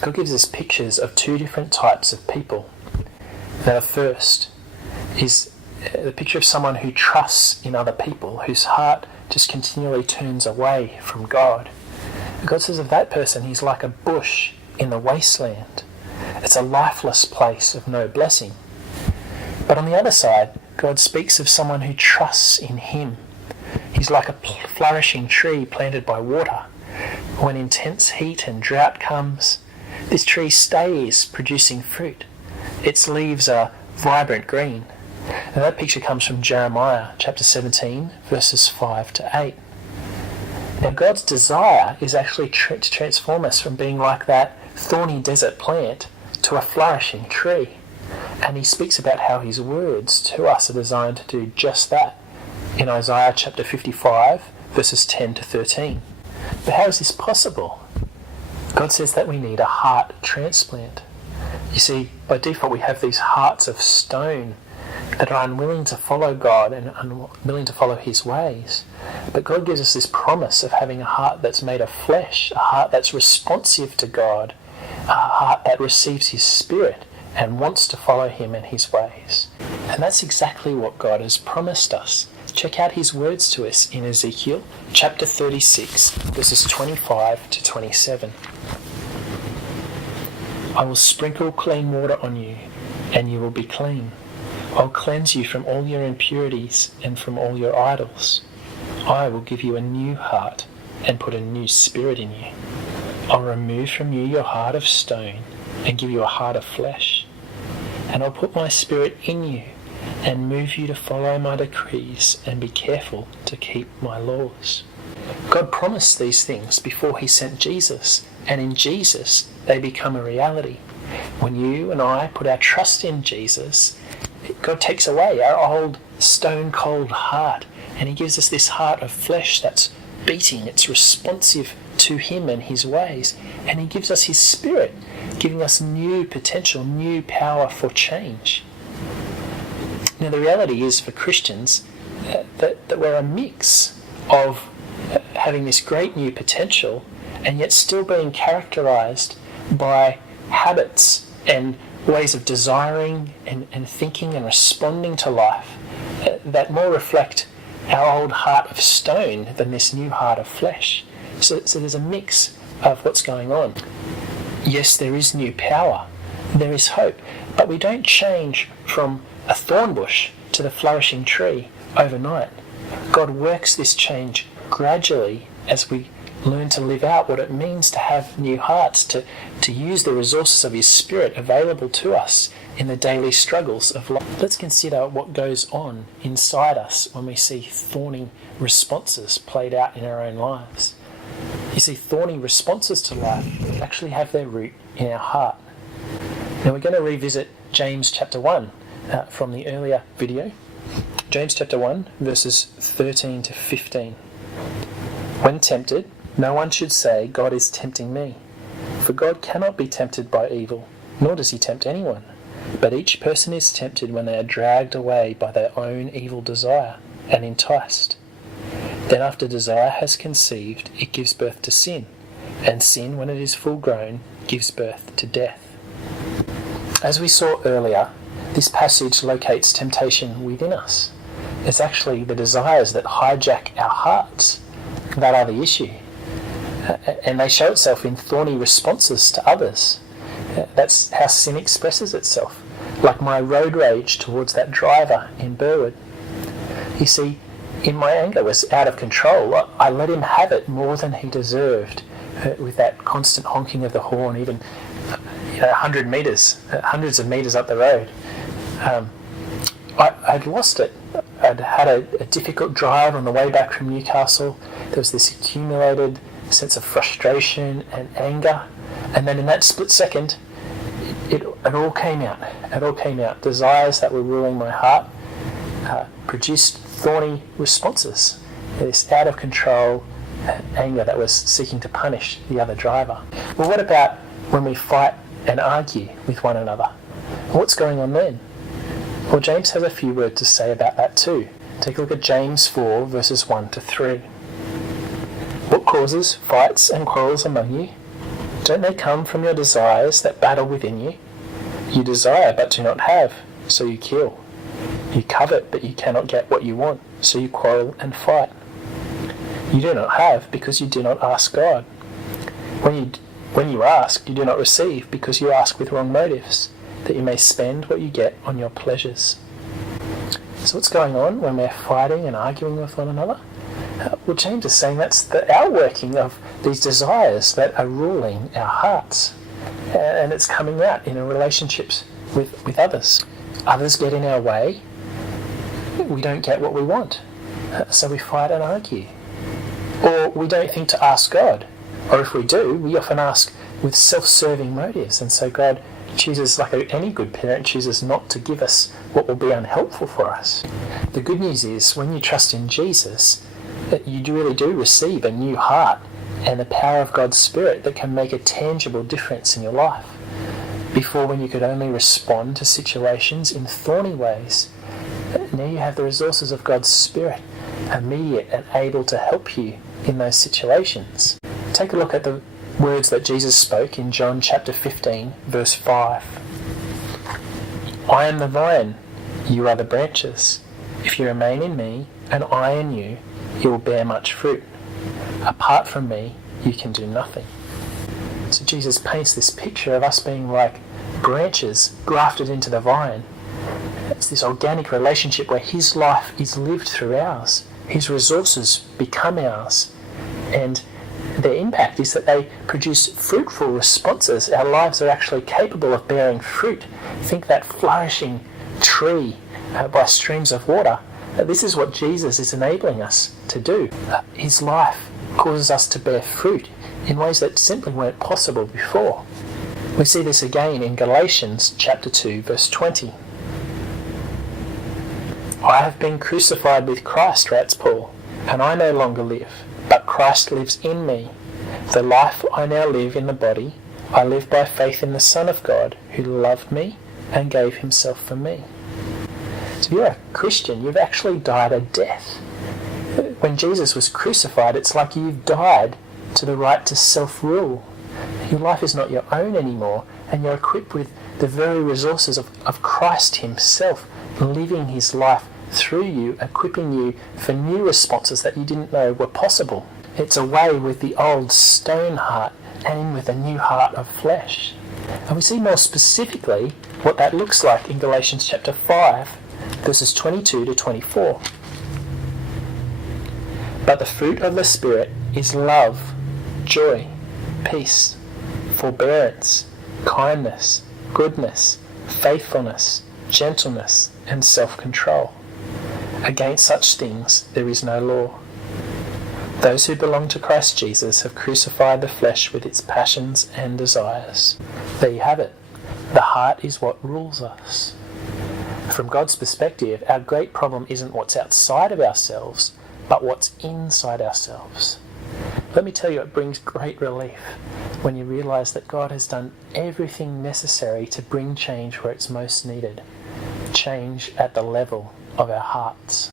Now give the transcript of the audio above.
God gives us pictures of two different types of people. Now, the first is the picture of someone who trusts in other people, whose heart just continually turns away from God. God says of that person, he's like a bush in the wasteland. It's a lifeless place of no blessing. But on the other side, God speaks of someone who trusts in him. He's like a flourishing tree planted by water. When intense heat and drought comes, this tree stays producing fruit. Its leaves are vibrant green. And that picture comes from Jeremiah chapter 17, verses 5 to 8. Now, God's desire is actually to transform us from being like that thorny desert plant to a flourishing tree. And he speaks about how his words to us are designed to do just that in Isaiah chapter 55, verses 10 to 13. But how is this possible? God says that we need a heart transplant. You see, by default we have these hearts of stone that are unwilling to follow God and unwilling to follow his ways. But God gives us this promise of having a heart that's made of flesh, a heart that's responsive to God, a heart that receives his Spirit and wants to follow him and his ways. And that's exactly what God has promised us. Check out his words to us in Ezekiel chapter 36, verses 25 to 27. I will sprinkle clean water on you, and you will be clean. I'll cleanse you from all your impurities and from all your idols. I will give you a new heart and put a new spirit in you. I'll remove from you your heart of stone and give you a heart of flesh. And I'll put my spirit in you and move you to follow my decrees and be careful to keep my laws. God promised these things before he sent Jesus, and in Jesus they become a reality. When you and I put our trust in Jesus, God takes away our old stone-cold heart and he gives us this heart of flesh that's beating, it's responsive to him and his ways, and he gives us his Spirit, giving us new potential, new power for change. Now the reality is for Christians that we're a mix of having this great new potential and yet still being characterised by habits and ways of desiring and thinking and responding to life that more reflect our old heart of stone than this new heart of flesh. So there's a mix of what's going on. Yes, there is new power, there is hope, but we don't change from a thorn bush to the flourishing tree overnight. God works this change gradually as we learn to live out what it means to have new hearts, to use the resources of his Spirit available to us in the daily struggles of life. Let's consider what goes on inside us when we see thorny responses played out in our own lives. You see, thorny responses to life actually have their root in our heart. Now we're going to revisit James chapter 1 from the earlier video. James chapter 1, verses 13 to 15. When tempted, no one should say, God is tempting me. For God cannot be tempted by evil, nor does he tempt anyone. But each person is tempted when they are dragged away by their own evil desire and enticed. Then after desire has conceived, it gives birth to sin. And sin, when it is full grown, gives birth to death. As we saw earlier, this passage locates temptation within us. It's actually the desires that hijack our hearts that are the issue. And they show itself in thorny responses to others. That's how sin expresses itself, like my road rage towards that driver in Burwood. You see, in my anger was out of control. I let him have it more than he deserved, with that constant honking of the horn, even 100 metres, hundreds of metres up the road. I'd lost it. I'd had a difficult drive on the way back from Newcastle. There was this accumulated sense of frustration and anger, and then in that split second, it all came out. It all came out. Desires that were ruling my heart produced thorny responses. This out of control anger that was seeking to punish the other driver. Well, what about when we fight and argue with one another? What's going on then? Well, James has a few words to say about that too. Take a look at James 4, verses 1 to 3. What causes fights and quarrels among you? Don't they come from your desires that battle within you? You desire but do not have, so you kill. You covet but you cannot get what you want, so you quarrel and fight. You do not have because you do not ask God. When you ask, you do not receive because you ask with wrong motives, that you may spend what you get on your pleasures. So what's going on when we're fighting and arguing with one another? Well, James is saying that's the outworking of these desires that are ruling our hearts. And it's coming out in our relationships with others. Others get in our way. We don't get what we want. So we fight and argue. Or we don't think to ask God. Or if we do, we often ask with self-serving motives. And so God chooses, like any good parent, chooses not to give us what will be unhelpful for us. The good news is, when you trust in Jesus, that you really do receive a new heart and the power of God's Spirit that can make a tangible difference in your life. Before, when you could only respond to situations in thorny ways, now you have the resources of God's Spirit, immediate and able to help you in those situations. Take a look at the words that Jesus spoke in John chapter 15, verse 5. I am the vine, you are the branches. If you remain in me, and I in you, you will bear much fruit. Apart from me, you can do nothing. So Jesus paints this picture of us being like branches grafted into the vine. It's this organic relationship where his life is lived through ours. His resources become ours. And their impact is that they produce fruitful responses. Our lives are actually capable of bearing fruit. Think that flourishing tree by streams of water. This is what Jesus is enabling us to do. His life causes us to bear fruit in ways that simply weren't possible before. We see this again in Galatians chapter 2, verse 20. I have been crucified with Christ, writes Paul, and I no longer live, but Christ lives in me. The life I now live in the body, I live by faith in the Son of God, who loved me and gave himself for me. So if you're a Christian, you've actually died a death. When Jesus was crucified, it's like you've died to the right to self-rule. Your life is not your own anymore, and you're equipped with the very resources of Christ himself, living his life through you, equipping you for new responses that you didn't know were possible. It's away with the old stone heart and in with a new heart of flesh. And we see more specifically what that looks like in Galatians chapter 5, verses 22 to 24. But the fruit of the Spirit is love, joy, peace, forbearance, kindness, goodness, faithfulness, gentleness, and self-control. Against such things there is no law. Those who belong to Christ Jesus have crucified the flesh with its passions and desires. There you have it. The heart is what rules us. From God's perspective, our great problem isn't what's outside of ourselves, but what's inside ourselves. Let me tell you, it brings great relief when you realise that God has done everything necessary to bring change where it's most needed. Change at the level of our hearts.